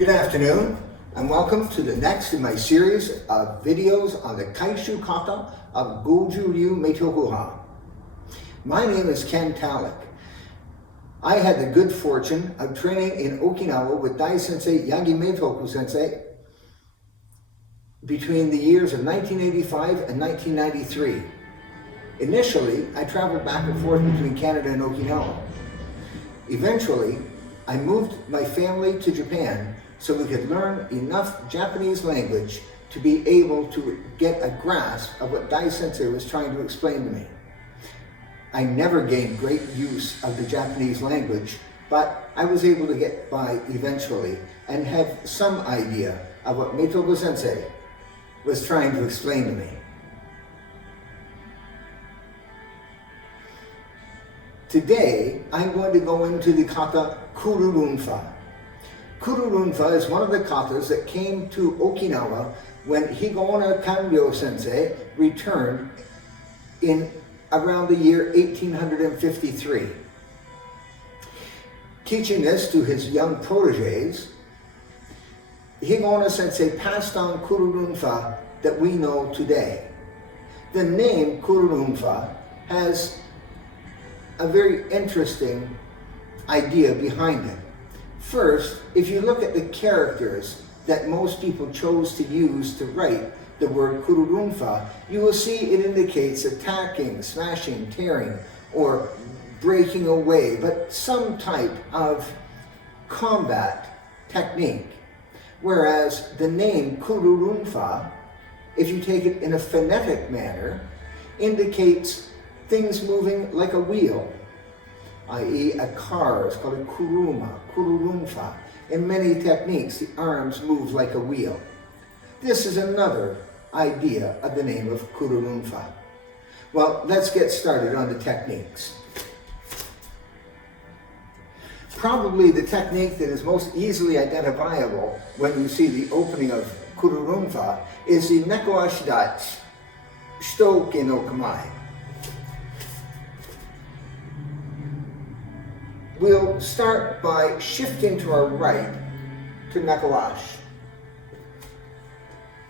Good afternoon, and welcome to the next in my series of videos on the Kaishu Kata of Goju Ryu Kata. My name is Ken Tallack. I had the good fortune of training in Okinawa with Dai Sensei Yagi Meitoku Sensei between the years of 1985 and 1993. Initially, I traveled back and forth between Canada and Okinawa. Eventually, I moved my family to Japan so we could learn enough Japanese language to be able to get a grasp of what Dai Sensei was trying to explain to me. I never gained great use of the Japanese language, but I was able to get by eventually and have some idea of what Meitoku Sensei was trying to explain to me. Today, I'm going to go into the kata Kururunfa. Kururunfa is one of the katas that came to Okinawa when Higaonna Kanryo Sensei returned in around the year 1853. Teaching this to his young proteges, Higaonna Sensei passed on Kururunfa that we know today. The name Kururunfa has a very interesting idea behind it. First, if you look at the characters that most people chose to use to write the word Kururunfa, you will see it indicates attacking, smashing, tearing, or breaking away, but some type of combat technique. Whereas the name Kururunfa, if you take it in a phonetic manner, indicates things moving like a wheel, i.e. a car is called a kuruma, kururunfa. In many techniques, the arms move like a wheel. This is another idea of the name of Kururunfa. Well, let's get started on the techniques. Probably the technique that is most easily identifiable when you see the opening of Kururunfa is the neko ashidachi, shitoke no kamae. We'll start by shifting to our right to nekoashi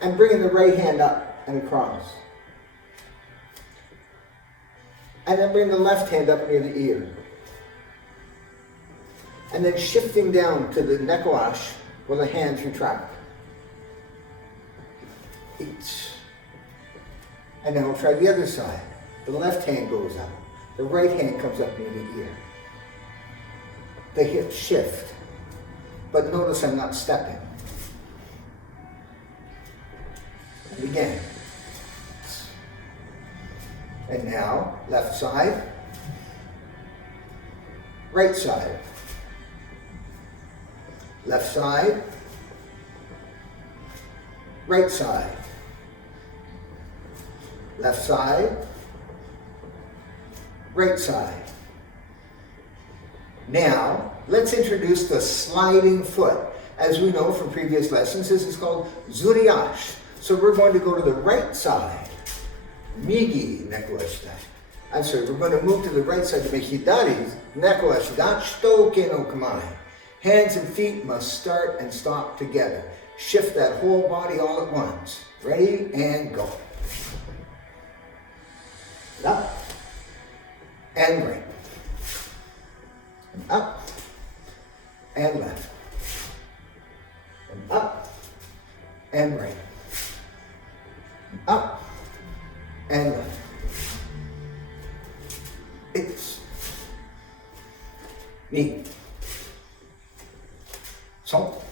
and bringing the right hand up and across. And then bring the left hand up near the ear. And then shifting down to the nekoashi where the hands retract. And then we'll try the other side. The left hand goes up. The right hand comes up near the ear. The hips shift, but notice I'm not stepping. And again. And now, left side, right side, left side, right side, left side, right side. Now, let's introduce the sliding foot. As we know from previous lessons, this is called zuriashi. So we're going to go to the right side. Migi neko ashidachi. I'm sorry, we're going to move to the right side to make hidari neko ashidachi shitoke no kamae. Hands and feet must start and stop together. Shift that whole body all at once. Ready and go. Up and right. And up and left, and up and right, and up and left. It's neat. So,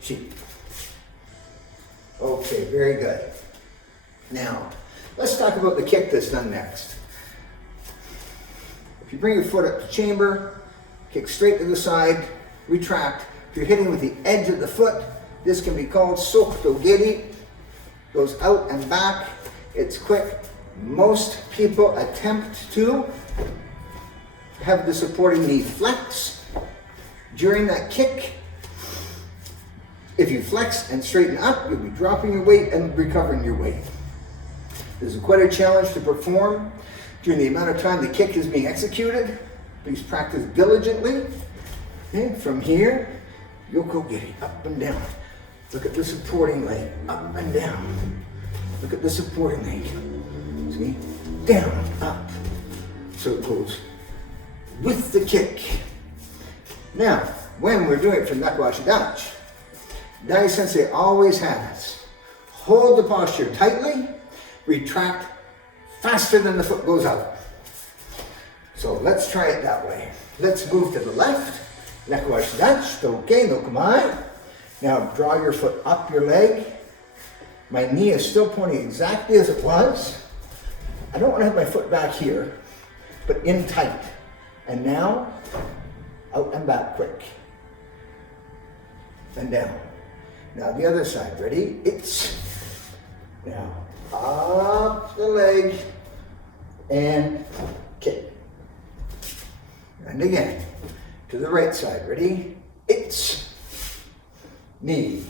sheep. Okay, very good. Now, let's talk about the kick that's done next. If you bring your foot up to chamber, kick straight to the side, retract. If you're hitting with the edge of the foot, this can be called sokuto geri. Goes out and back. It's quick. Most people attempt to have the supporting knee flex. During that kick, if you flex and straighten up, you'll be dropping your weight and recovering your weight. This is quite a challenge to perform. During the amount of time the kick is being executed, please practice diligently. Okay, from here, Yokogiri, up and down. Look at the supporting leg, up and down. Look at the supporting leg. See? Down, up. So it goes with the kick. Now, when we're doing it for Nakuashi Dachi, Dai Sensei always has hold the posture tightly, retract faster than the foot goes out. So let's try it that way. Let's move to the left. Nakuashi Dachi, Toke no Kamae. Now draw your foot up your leg. My knee is still pointing exactly as it was. I don't want to have my foot back here, but in tight. And now, out and back quick. And down. Now the other side, ready? It's, now, up the leg, and kick. And again, to the right side, ready? It's, knee.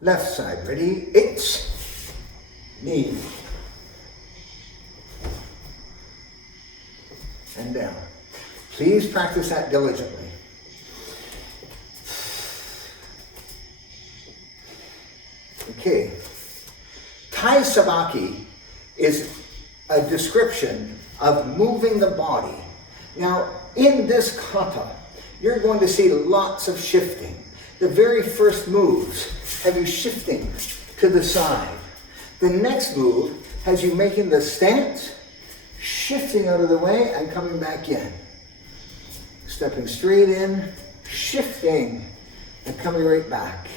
Left side, ready? It's, knee. And down. Please practice that diligently. Okay. Tai Sabaki is a description of moving the body. Now, in this kata, you're going to see lots of shifting. The very first moves have you shifting to the side. The next move has you making the stance, shifting out of the way and coming back in. Stepping straight in, shifting, and coming right back.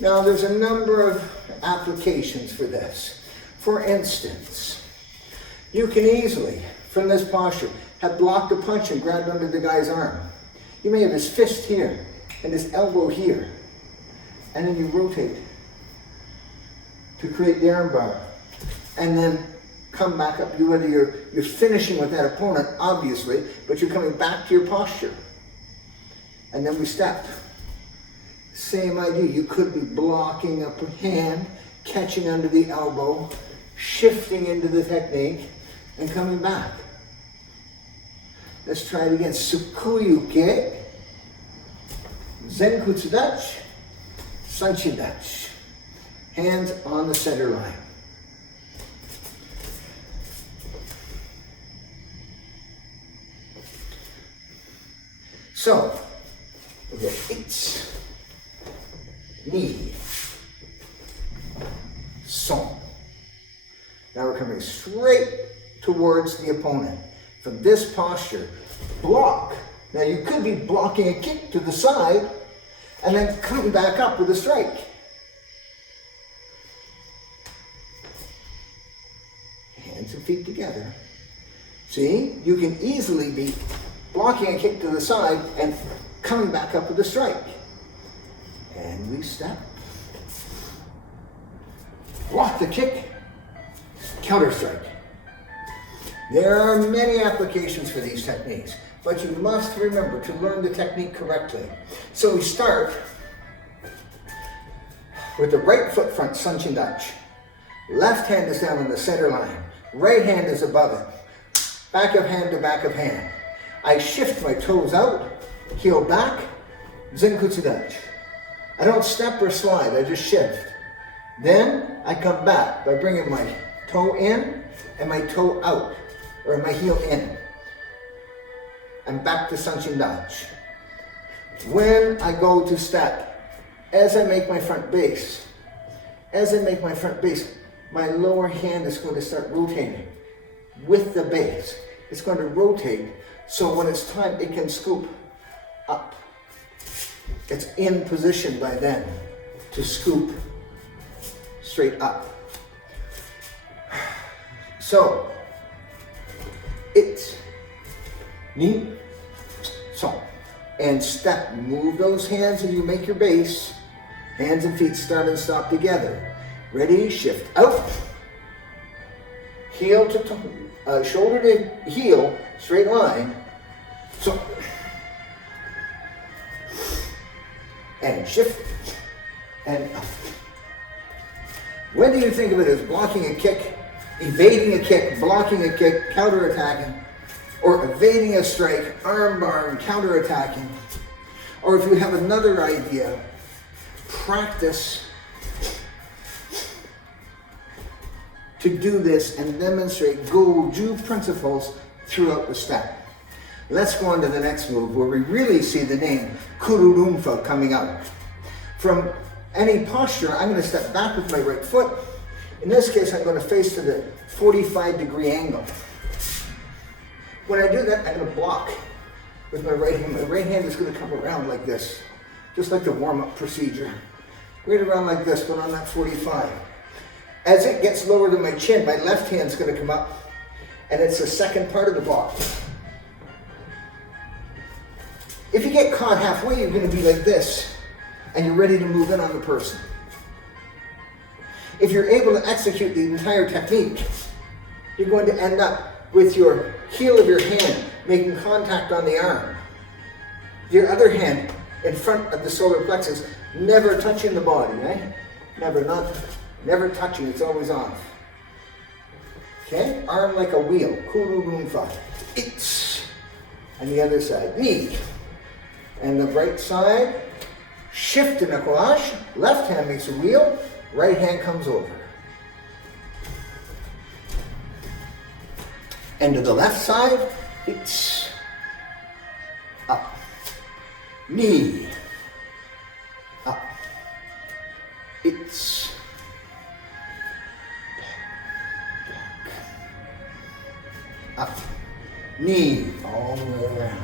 Now there's a number of applications for this. For instance, you can easily, from this posture, have blocked a punch and grabbed under the guy's arm. You may have his fist here and his elbow here. And then you rotate to create the arm bar. And then come back up. Whether you're finishing with that opponent, obviously, but you're coming back to your posture. And then we step. Same idea. You could be blocking up a hand, catching under the elbow, shifting into the technique, and coming back. Let's try it again. Tsukuyuke, Zenkutsu Dachi, Sanchin Dachi. Hands on the center line. So, okay, it's knee, son. Now we're coming straight towards the opponent. From this posture, block. Now you could be blocking a kick to the side and then coming back up with a strike. Hands and feet together. See, you can easily be blocking a kick to the side and coming back up with a strike. And we step. Block the kick, counter strike. There are many applications for these techniques, but you must remember to learn the technique correctly. So we start with the right foot front, Sanchin Dachi. Left hand is down on the center line. Right hand is above it. Back of hand to back of hand. I shift my toes out, heel back, Zenkutsu Dachi. I don't step or slide, I just shift. Then I come back by bringing my toe in and my toe out, or my heel in. And back to Sanchin Dachi. When I go to step, as I make my front base, my lower hand is going to start rotating with the base. It's going to rotate, so when it's time, it can scoop up. It's in position by then to scoop straight up. So, it's knee, so, and step. Move those hands as you make your base. Hands and feet start and stop together. Ready, shift out. Heel to toe, shoulder to heel, straight line. So, and shift, and up. Whether you think of it as blocking a kick, evading a kick, blocking a kick, counterattacking, or evading a strike, arm bar and counterattacking. Or if you have another idea, practice to do this and demonstrate Goju principles throughout the step. Let's go on to the next move where we really see the name Kururunfa coming out. From any posture, I'm going to step back with my right foot. In this case, I'm going to face to the 45-degree angle. When I do that, I'm going to block with my right hand. My right hand is going to come around like this, just like the warm-up procedure. Right around like this, but on that 45. As it gets lower to my chin, my left hand's going to come up, and it's the second part of the block. If you get caught halfway, you're going to be like this, and you're ready to move in on the person. If you're able to execute the entire technique, you're going to end up with your heel of your hand making contact on the arm. Your other hand in front of the solar plexus, never touching the body, right? Never touching, it's always off. Okay, arm like a wheel, Kururunfa. It's, and the other side, knee. And the right side, shift in a nakoash, left hand makes a wheel, right hand comes over. And to the left side, it's up, knee, up, it's up, knee, all the way around.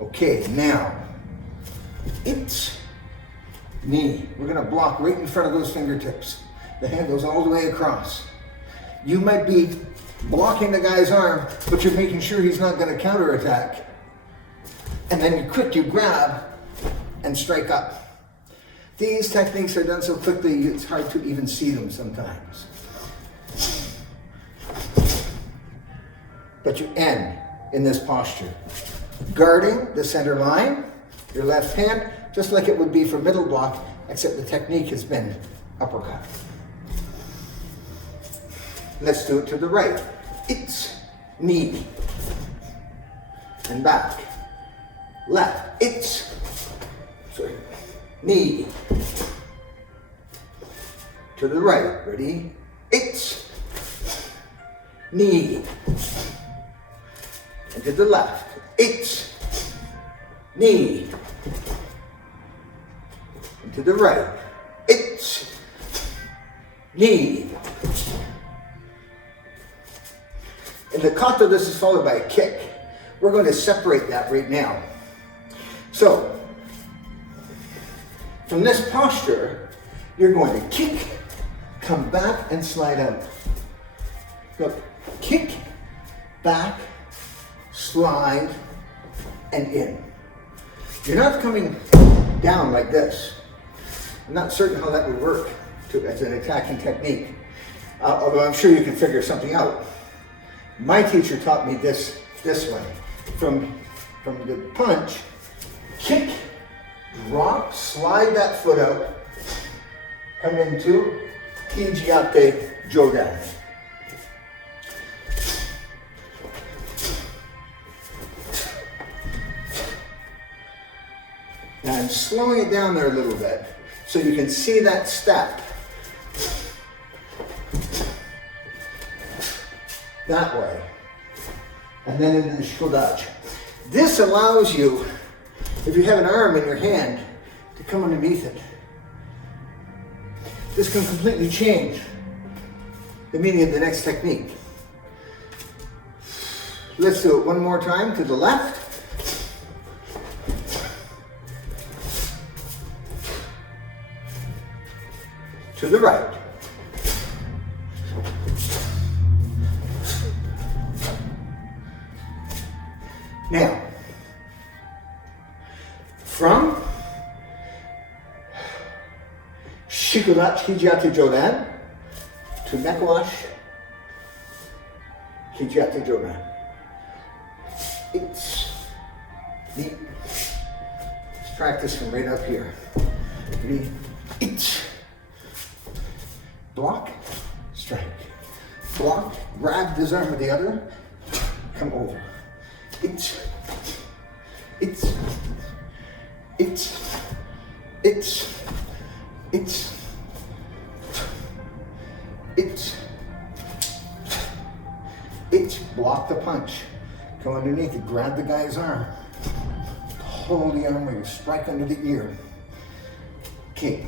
Okay, now, it's knee. We're going to block right in front of those fingertips. The hand goes all the way across. You might be blocking the guy's arm, but you're making sure he's not going to counterattack. And then you grab and strike up. These techniques are done so quickly, it's hard to even see them sometimes. But you end in this posture. Guarding the center line, your left hand, just like it would be for middle block, except the technique has been uppercut. Let's do it to the right. It's knee and back. Left, it's, knee to the right. Ready? It's knee and to the left. It's knee and to the right. It's knee. In the kata, this is followed by a kick. We're going to separate that right now. So, from this posture, you're going to kick, come back, and slide out. Look, kick, back, slide, and in. You're not coming down like this. I'm not certain how that would work as an attacking technique, although I'm sure you can figure something out. My teacher taught me this way. From the punch, kick, drop, slide that foot out, come into Hijiate Jodan. Now I'm slowing it down there a little bit so you can see that step. That way. And then into the Shodachi. This allows you, if you have an arm in your hand, to come underneath it. This can completely change the meaning of the next technique. Let's do it one more time to the left. To the right. Now, from Shikurachi Hijiate Jodan to Nekoash Hijiate Jodan. It's neat. Let's practice from right up here. Ready? It. Block, strike. Block, grab this arm with the other, come over. It. It. It. It. It. It. It. Block the punch. Come underneath it, grab the guy's arm. Hold the arm where you strike under the ear. Okay.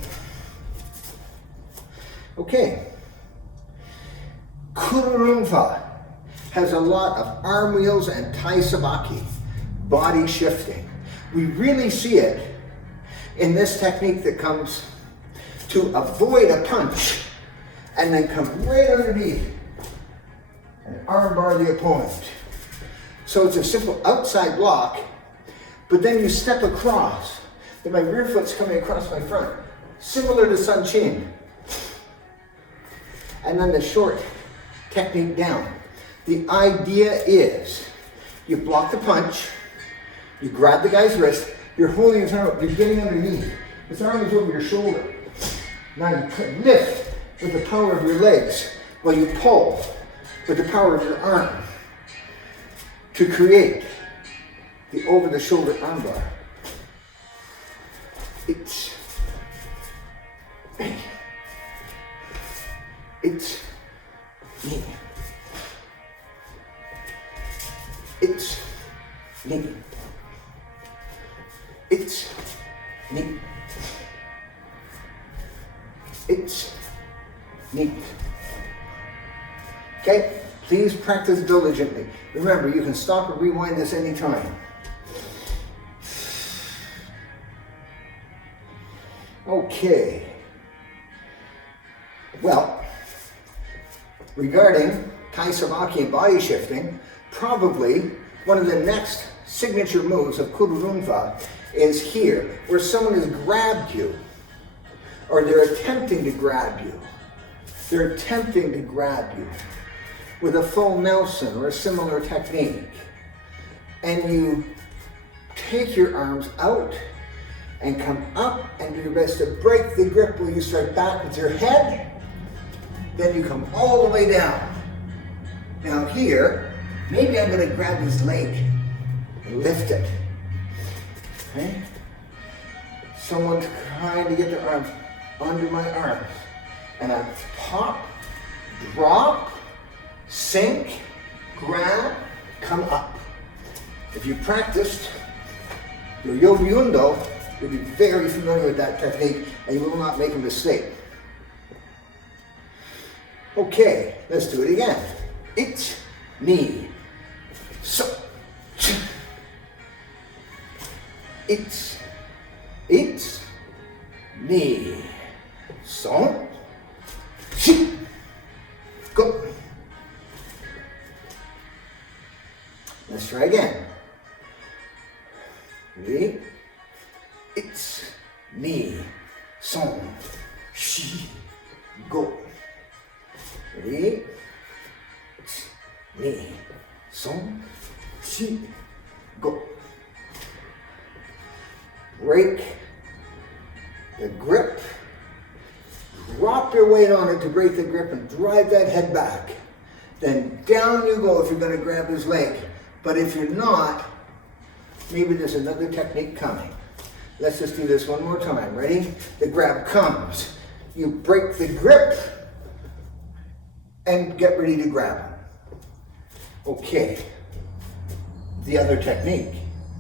Okay. Kururunfa has a lot of arm wheels and tai sabaki, body shifting. We really see it in this technique that comes to avoid a punch and then come right underneath and arm bar the opponent. So it's a simple outside block, but then you step across. Then my rear foot's coming across my front, similar to Sun Chin. And then the short technique down. The idea is you block the punch, you grab the guy's wrist, you're holding his arm up, you're getting underneath. His arm is over your shoulder. Now you lift with the power of your legs while you pull with the power of your arm to create the over-the-shoulder armbar. It's me. It's me. It's me. It's me. It's me. Okay? Please practice diligently. Remember, you can stop or rewind this anytime. Okay. Well, regarding tai sabaki and body shifting, probably one of the next signature moves of Kururunfa is here, where someone has grabbed you, or they're attempting to grab you. They're attempting to grab you with a full Nelson or a similar technique. And you take your arms out and come up and do your best to break the grip where you strike back with your head. Then you come all the way down. Now here, maybe I'm going to grab his leg and lift it. Okay? Someone's trying to get their arms under my arms. And I pop, drop, sink, grab, come up. If you practiced your Yogi Undo, you'll be very familiar with that technique and you will not make a mistake. Okay, let's do it again. It's me. So. It's me. So. Go. Let's try again. Ready? It's me. Son. Shi. Go. Ready? It's me. Son. Shi. Go. Break the grip. Drop your weight on it to break the grip and drive that head back. Then down you go if you're going to grab his leg. But if you're not, maybe there's another technique coming. Let's just do this one more time. Ready? The grab comes. You break the grip and get ready to grab him. Okay. The other technique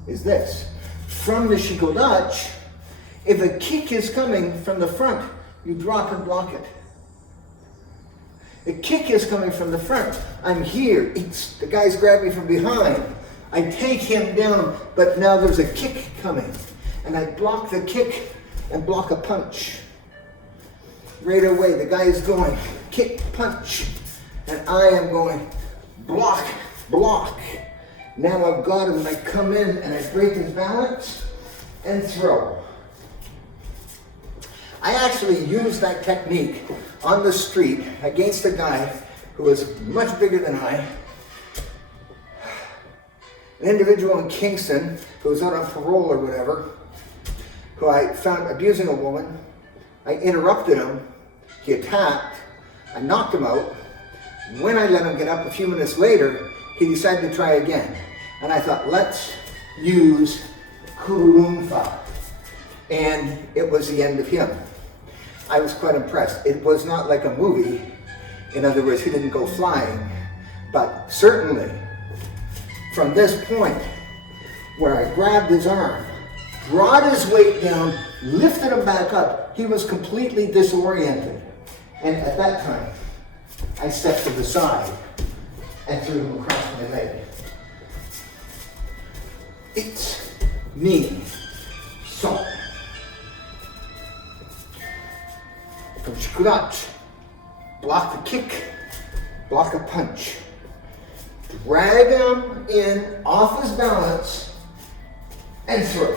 is this. From the Shikodachi, if a kick is coming from the front, you drop and block it. The kick is coming from the front. I'm here. The guy's grabbing me from behind. I take him down, but now there's a kick coming. And I block the kick and block a punch. Right away, the guy is going kick, punch. And I am going block, block. Now I've got him and I come in and I break his balance and throw. I actually used that technique on the street against a guy who was much bigger than I. An individual in Kingston who was out on parole or whatever, who I found abusing a woman, I interrupted him, he attacked, I knocked him out. When I let him get up a few minutes later, he decided to try again. And I thought, let's use Kururunfa. And it was the end of him. I was quite impressed. It was not like a movie. In other words, he didn't go flying. But certainly, from this point, where I grabbed his arm, brought his weight down, lifted him back up, he was completely disoriented. And at that time, I stepped to the side and threw him across my leg. It's me. So, from scratch, block the kick, block a punch. Drag him in off his balance and throw.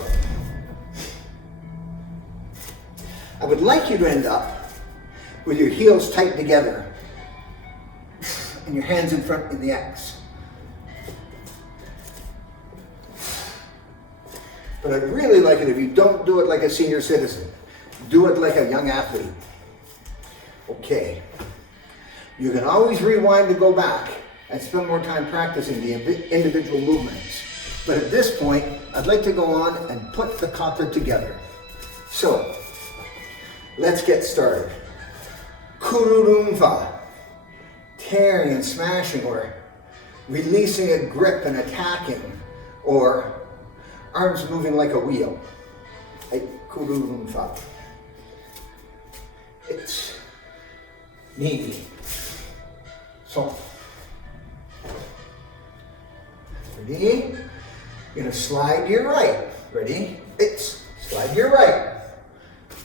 I would like you to end up with your heels tight together and your hands in front in the X. But I'd really like it if you don't do it like a senior citizen. Do it like a young athlete. Okay. You can always rewind to go back and spend more time practicing the individual movements. But at this point, I'd like to go on and put the kata together. So, let's get started. Kururunfa, tearing and smashing, or releasing a grip and attacking, or arms moving like a wheel. Kururunfa. It's knee. So, ready? You're gonna slide to your right. Ready? It's slide to your right.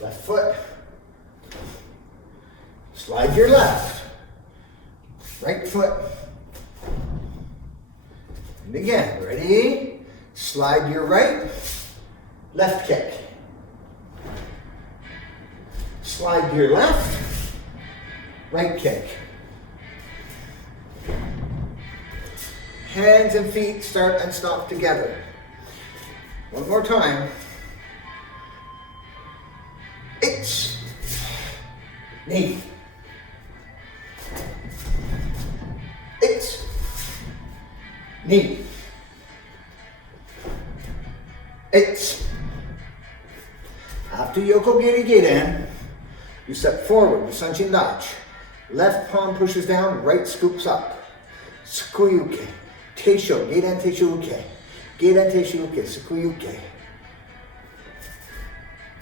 Left foot. Slide to your left. Right foot. And again, ready? Slide to your right. Left kick. Slide to your left. Right kick. Hands and feet start and stop together. One more time. It's knee. It's knee. It's after Yoko Giri Giren, you step forward to Sanchin Dachi. Left palm pushes down, right scoops up. Sukuyuke. Teisho, Geidan Teisho Uke. Geidan Teisho Uke, Sukuyuke.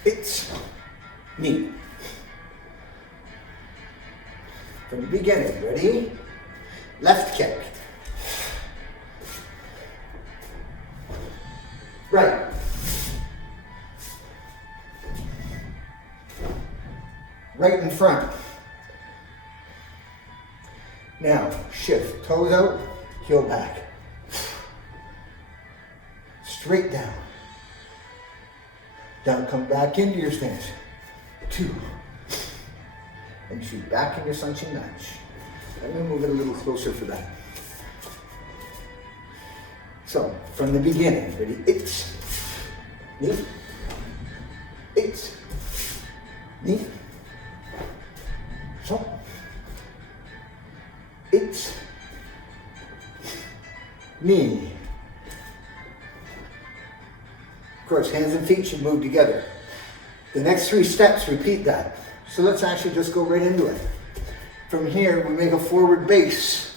It's knee. From the beginning, ready? Left kick. Right. Right in front. Now, shift. Toes out, heel back. Straight down. Down, come back into your stance. 2. And shoot back in your Sanchin Dachi. Let me move it a little closer for that. So, from the beginning, ready? It's knee. It's knee. So, it's knee. Of course, hands and feet should move together. The next 3 steps, repeat that. So let's actually just go right into it. From here, we make a forward base.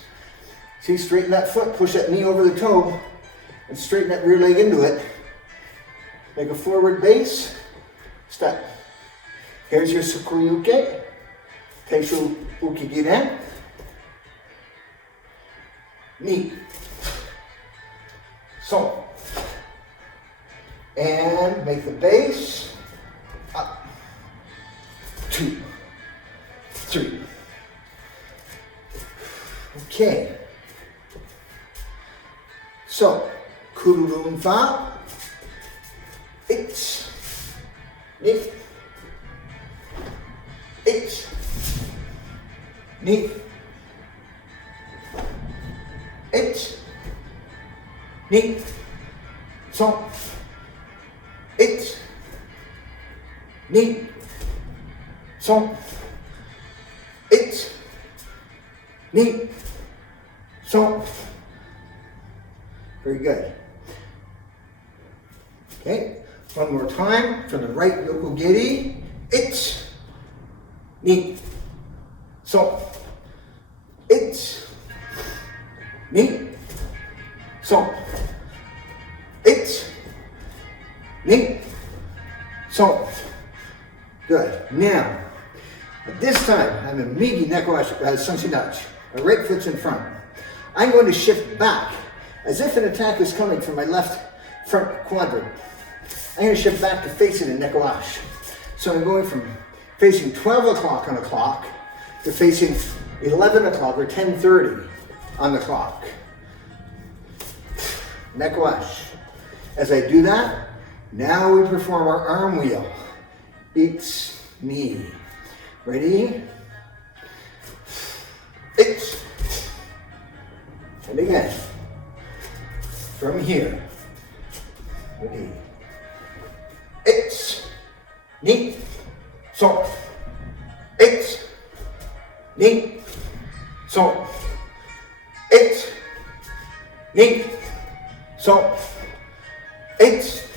See, straighten that foot, push that knee over the toe, and straighten that rear leg into it. Make a forward base, step. Here's your Sukuyuke, Teisho Uke Giren, knee. So, and make the base, up, 2, 3. Okay. So, Kururunfa, it's, knee, it's, knee, it's, knee, so, it's, knee, So, it, ni, so. Very good. Okay, one more time from the right yokogiri. It, ni, so. It, ni, so. It, ni, so. Good. Now, at this time, I'm in Migi Nekoashi Sanshinachi. My right foot's in front. I'm going to shift back as if an attack is coming from my left front quadrant. I'm going to shift back to face it in Nekoashi. So I'm going from facing 12 o'clock on the clock to facing 11 o'clock or 10:30 on the clock. Nekoashi. As I do that, now we perform our arm wheel. It's me. Ready? It's. And again. From here. Ready? It's. Ni. So. It's. Ni. So. It's. Ni. So. It's.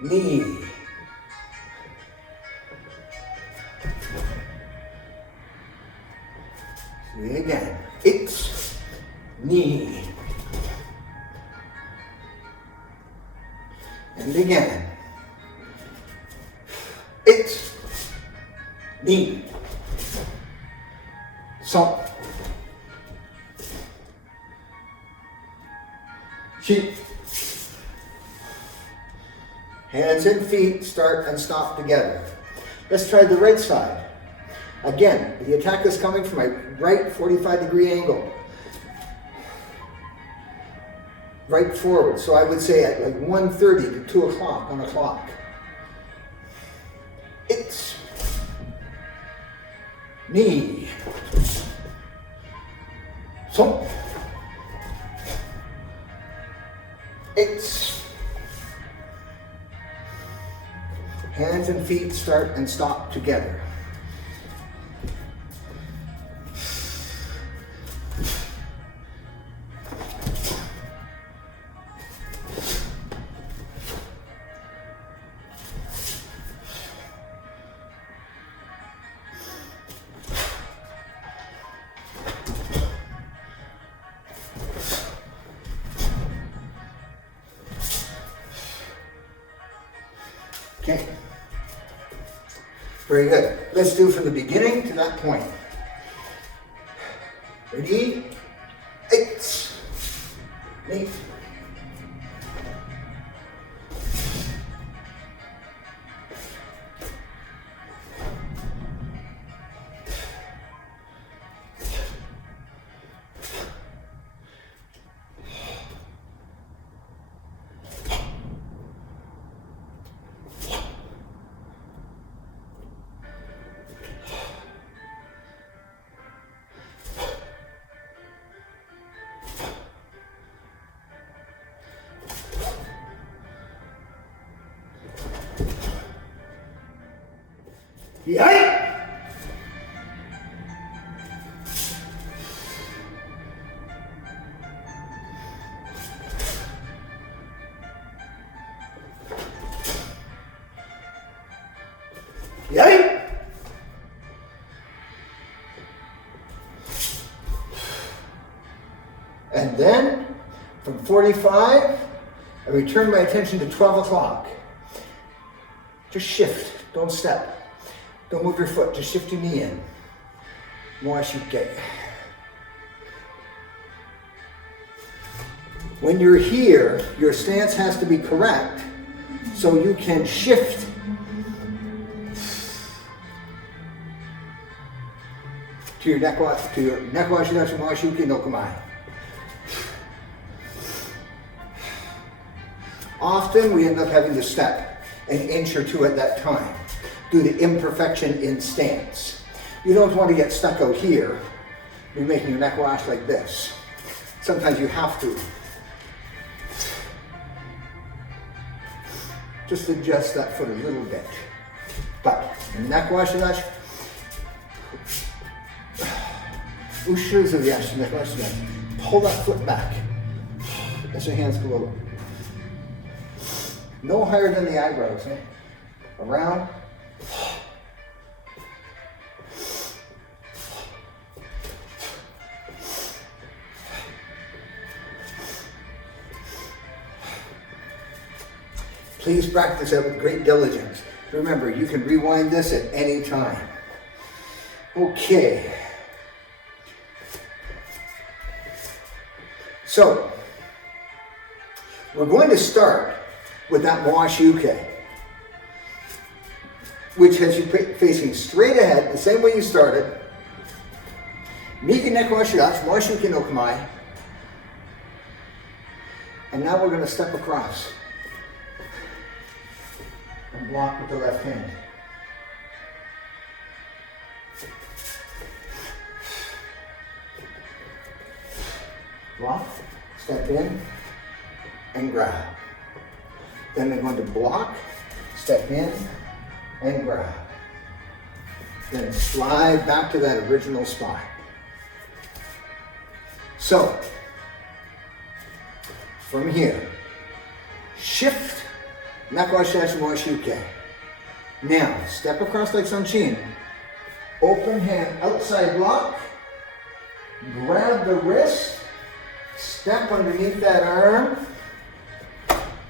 Ni. See again. It's knee. And again. It's knee. So. She. Hands and feet start and stop together. Let's try the right side. Again, the attack is coming from my right 45-degree angle. Right forward. So I would say at like 1:30 to 2 o'clock on the clock. It's knee. So it's hands and feet start and stop together. Okay. Very good. Let's do from the beginning to that point. Ready? 8, 8. Yay! Yay! And then from 45, I return my attention to 12 o'clock. Just shift, don't step. Don't move your foot, just shift your knee in. Moashike. When you're here, your stance has to be correct so you can shift to your nekwashi dashi moashike no kamae. Often we end up having to step an inch or two at that time. Do the imperfection in stance. You don't want to get stuck out here. You're making your neck wash like this. Sometimes you have to. Just adjust that foot a little bit. But neck wash dash. Ushizuyashi, neck wash dash. Pull that foot back. As your hands go over. No higher than the eyebrows. Eh? Around. Please practice it with great diligence. Remember, you can rewind this at any time. Okay. So, we're going to start with that Moashuke, which has you facing straight ahead, the same way you started. Miki nek washidashi, Moashuke no kamae. And now we're going to step across and block with the left hand. Block, step in, and grab. Then they're going to block, step in, and grab. Then slide back to that original spot. So, from here, shift, nakawashidashi moashuke. Now, step across like Sanshin. Open hand, outside block, grab the wrist, step underneath that arm,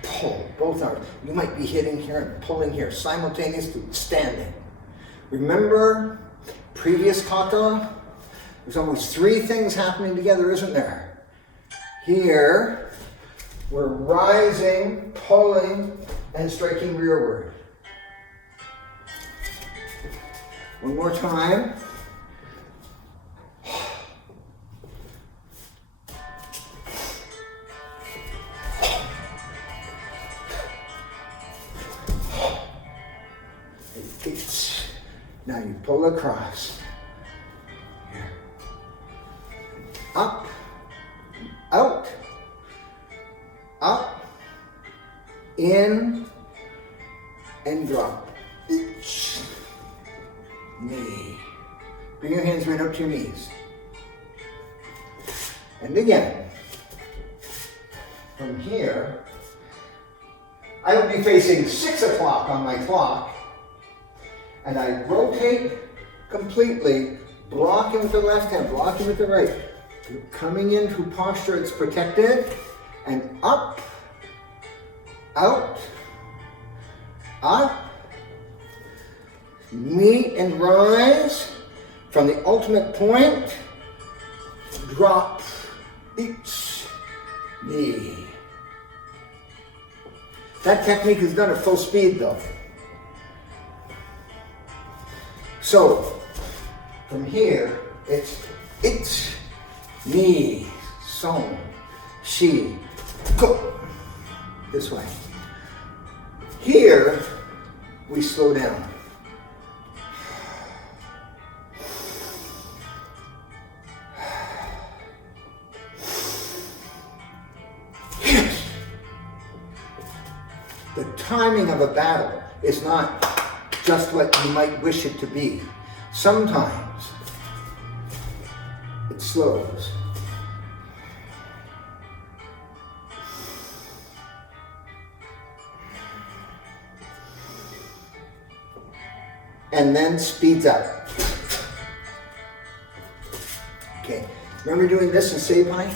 pull both arms. You might be hitting here and pulling here simultaneously, standing. Remember previous kata? There's almost three things happening together, isn't there? Here, we're rising, pulling, and striking rearward. One more time. Now you pull across. Here. Up, out, up, in, and drop. Each knee. Bring your hands right up to your knees. And again. From here, I will be facing 6 o'clock on my clock. And I rotate completely, blocking with the left hand, blocking with the right. You're coming into posture, it's protected, and up, out, up, meet and rise from the ultimate point, drop each knee. That technique is done at full speed though. So, from here, it's knee, son, shi, go. This way. Here, we slow down. The timing of a battle is not just what you might wish it to be. Sometimes it slows. And then speeds up. Okay, remember doing this in Seipai?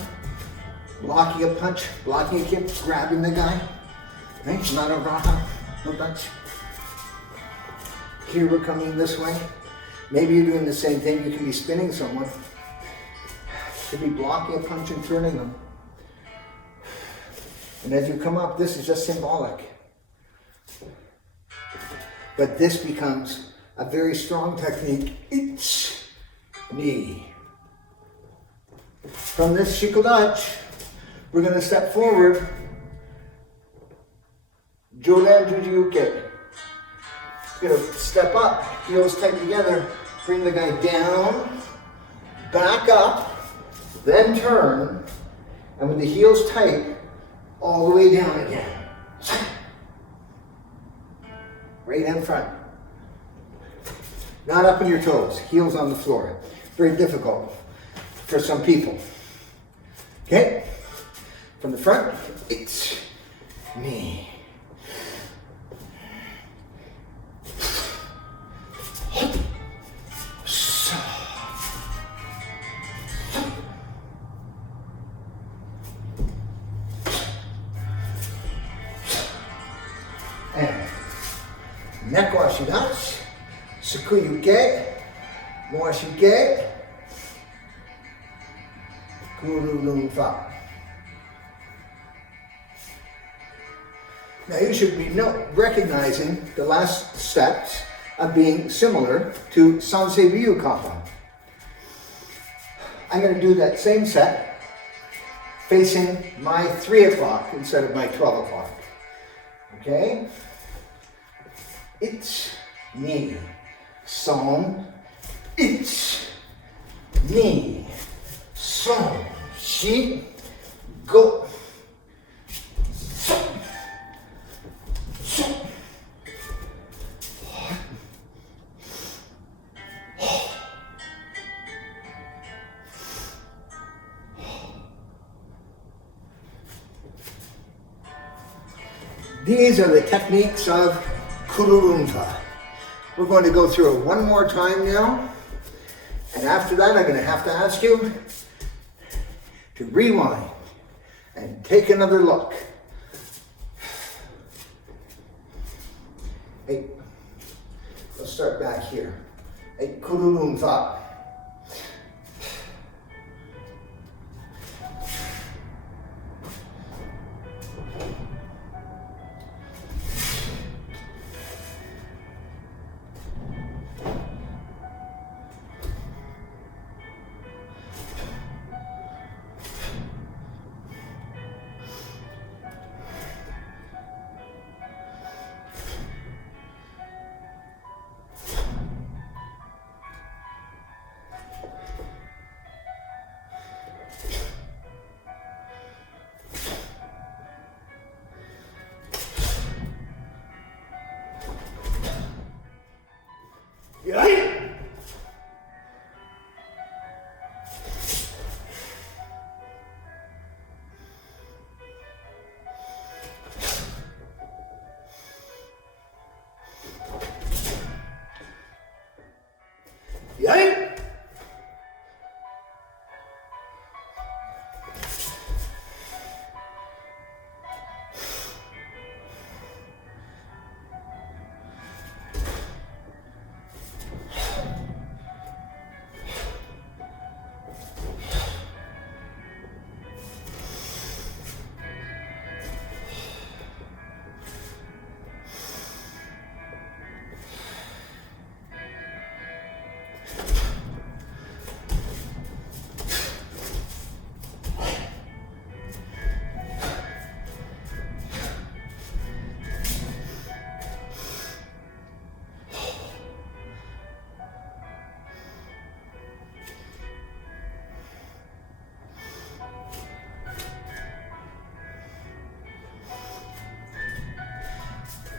Blocking a punch, blocking a kick, grabbing the guy. Right? Not a raha, no touch. Here we're coming this way. Maybe you're doing the same thing. You can be spinning someone. You could be blocking a punch and turning them. And as you come up, this is just symbolic. But this becomes a very strong technique. Each knee. From this shikodachi, we're going to step forward. Jodan Jujiuke. Going to step up, heels tight together, bring the guy down, back up, then turn, and with the heels tight, all the way down again. Right in front. Not up on your toes, heels on the floor. Very difficult for some people. Okay? From the front, it's knee. And neck washi dashi, sukuyuke, moashike, kururunfa. Now you should be recognizing the last steps of being similar to Hanshi Ryu Kata. I'm going to do that same set facing my 3 o'clock instead of my 12 o'clock. Okay? It's knee. Son. It's knee. Son. Shi. Go. Son. Son. These are the techniques of Kururunfa. We're going to go through it one more time now. And after that, I'm going to have to ask you to rewind and take another look. Hey, let's start back here. Hey, Kururunfa. Yay! Yay!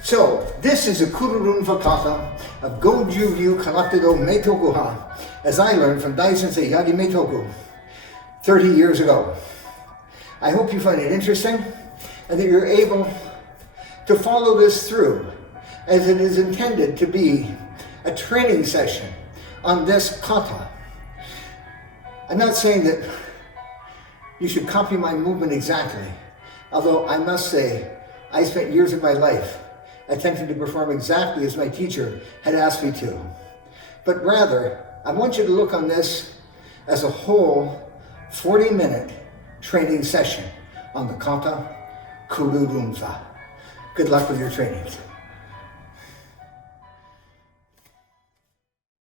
So, this is a Kururunfa Kata of Goju Ryu Kata do Meitoku-ha, as I learned from Dai-sensei Yagi Meitoku 30 years ago. I hope you find it interesting and that you're able to follow this through, as it is intended to be a training session on this kata. I'm not saying that you should copy my movement exactly, although I must say I spent years of my life attempting to perform exactly as my teacher had asked me to. But rather, I want you to look on this as a whole 40-minute training session on the kata Kururunfa. Good luck with your trainings.